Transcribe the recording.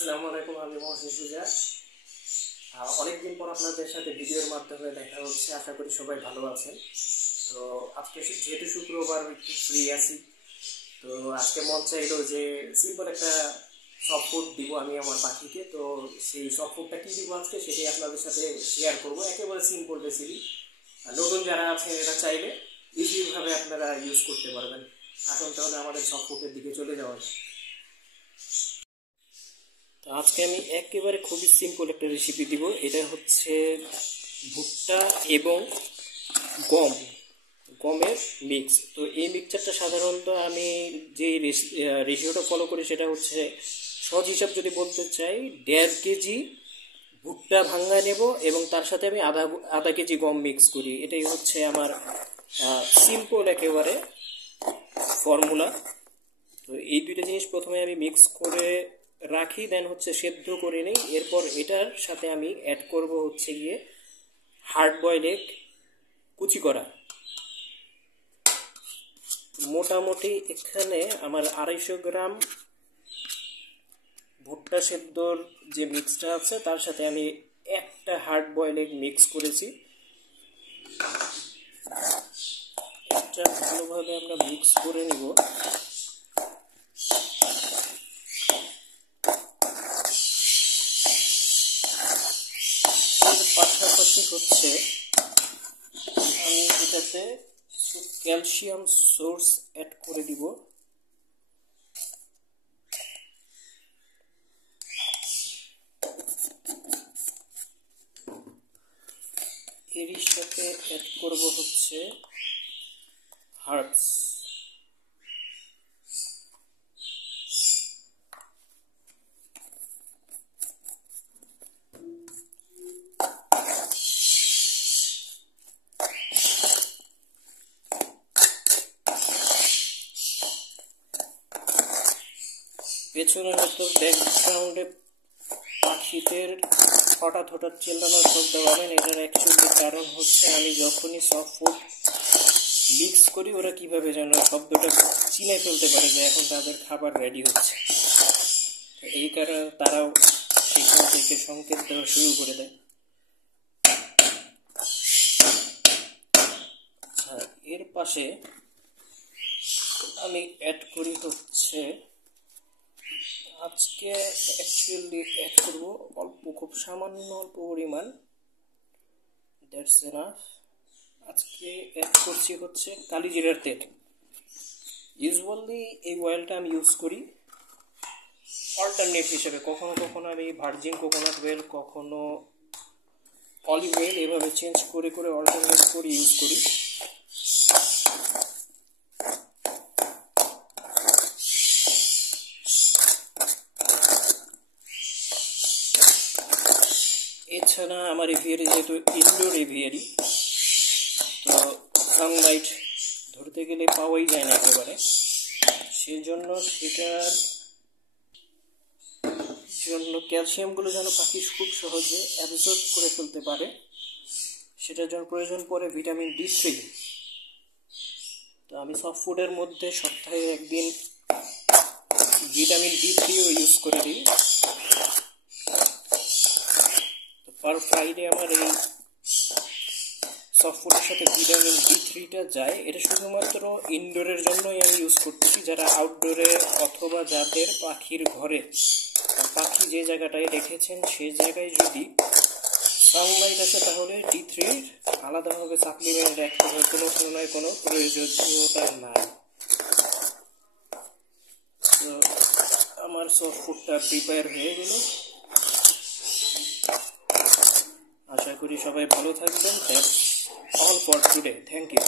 আসসালামু আলাইকুম, আমি মহসিন সুজা। অনেকদিন পর আপনাদের সাথে ভিডিওর মাধ্যমে দেখা হচ্ছে। আশা করি সবাই ভালো আছেন। তো আজকে যেহেতু শুক্রবার একটু ফ্রি আছি, তো আজকে মন চাইলো যে সিম্পল একটা সফট ফুড দিব আমি আমার পাখিকে। তো সেই সফট ফুডটা কী দিব আজকে সেটাই আপনাদের সাথে শেয়ার করবো। একেবারে সিম্পল রেসিপি। নতুন যারা আছেন এরা চাইলে ইজিভাবে আপনারা ইউজ করতে পারবেন। আসুন তাহলে আমাদের সফট ফুডের দিকে চলে যাওয়া যায়। তো আজকে আমি একেবারে খুবই সিম্পল একটা রেসিপি দিব। এটা হচ্ছে ভুট্টা এবং গমের মিক্স। তো এই মিক্সচারটা সাধারণত আমি যে রেশিওটা ফলো করি সেটা হচ্ছে, সহজ হিসাব যদি বলতে চাই, 1.5 কেজি ভুট্টা ভাঙ্গা নেব এবং তার সাথে আমি আধা কেজি গম মিক্স করি। এটাই হচ্ছে আমার সিম্পল একেবারে ফর্মুলা। তো এই দুইটা জিনিস প্রথমে আমি মিক্স করে রাখি, দেন হচ্ছে সেদ্ধ করে নিই। এরপর এটার সাথে আমি অ্যাড করব হচ্ছে গিয়ে হার্ড বয়েল এগ কুচি করা। মোটামুটি এখানে আমার 250 গ্রাম ভুট্টা সেদ্ধর যে মিক্সটা আছে তার সাথে আমি একটা হার্ড বয়েল এগ মিক্স করেছি। এটা ভালোভাবে আমরা মিক্স করে নিব। পাশাপাশি হচ্ছে আমি এটাতে ক্যালসিয়াম সোর্স অ্যাড করে দিব। এরই সাথে অ্যাড করব হচ্ছে হার্বস। পেছনে হয়তো ব্যাকগ্রাউন্ডে পাখিদের হঠাৎ হঠাৎ চেল্লানোর শব্দ পাবেন। এটার অ্যাকচুয়ালি কারণ হচ্ছে আমি যখনই সফট ফুড মিক্স করি ওরা কিভাবে যেন শব্দটা চিনে ফেলতে পারে যে এখন তাদের খাবার রেডি হচ্ছে। এই কারণে তারাও সেখান থেকে সংকেত দেওয়া শুরু করে দেয়। আচ্ছা, এর পাশে আমি অ্যাড করি হচ্ছে, আজকে অ্যাকচুয়ালি অ্যাড করব অল্প, খুব সামান্য অল্প পরিমাণ, দ্যাটস এনাফ। আজকে অ্যাড করছি হচ্ছে কালিজিরার তেল। ইউজুয়ালি এই অয়েলটা আমি ইউজ করি অল্টারনেট হিসেবে। কখনো কখনো আমি ভার্জিন কোকোনাট অয়েল, কখনো অলিভ অয়েল, এভাবে চেঞ্জ করে করে অল্টারনেট করে ইউজ করি। এছাড়া আমার এভিয়ারি যেহেতু ইনডোর এভিয়ারি, তো সানলাইট ধরতে গেলে পাওয়াই যায় না একেবারে, সেজন্য সেটার জন্য ক্যালসিয়ামগুলো যেন পাখি খুব সহজে অ্যাবজর্ব করে ফেলতে পারে, সেটার জন্য প্রয়োজন পড়ে ভিটামিন D3। তো আমি সফট ফুডের মধ্যে সপ্তাহে একদিন ভিটামিন D3ও ইউজ করে দিই। পার ফ্রাইডে আমার এই সফট ফুডের সাথে ভিটামিন D3টা যায়। এটা শুধুমাত্র ইনডোরের জন্যই আমি ইউজ করতেছি। যারা আউটডোরে অথবা যাদের পাখির ঘরে পাখি যে জায়গাটায় রেখেছেন সেই জায়গায় যদি সানলাইট আসে তাহলে D3 আলাদাভাবে সাপ্লিমেন্ট অ্যাড করার কোনো ধরনের কোনো প্রয়োজনীয়তা নাই। তো আমার সফট ফুডটা প্রিপেয়ার হয়ে গেল। আশা করি সবাই ভালো থাকবেন। That's all for today. Thank you.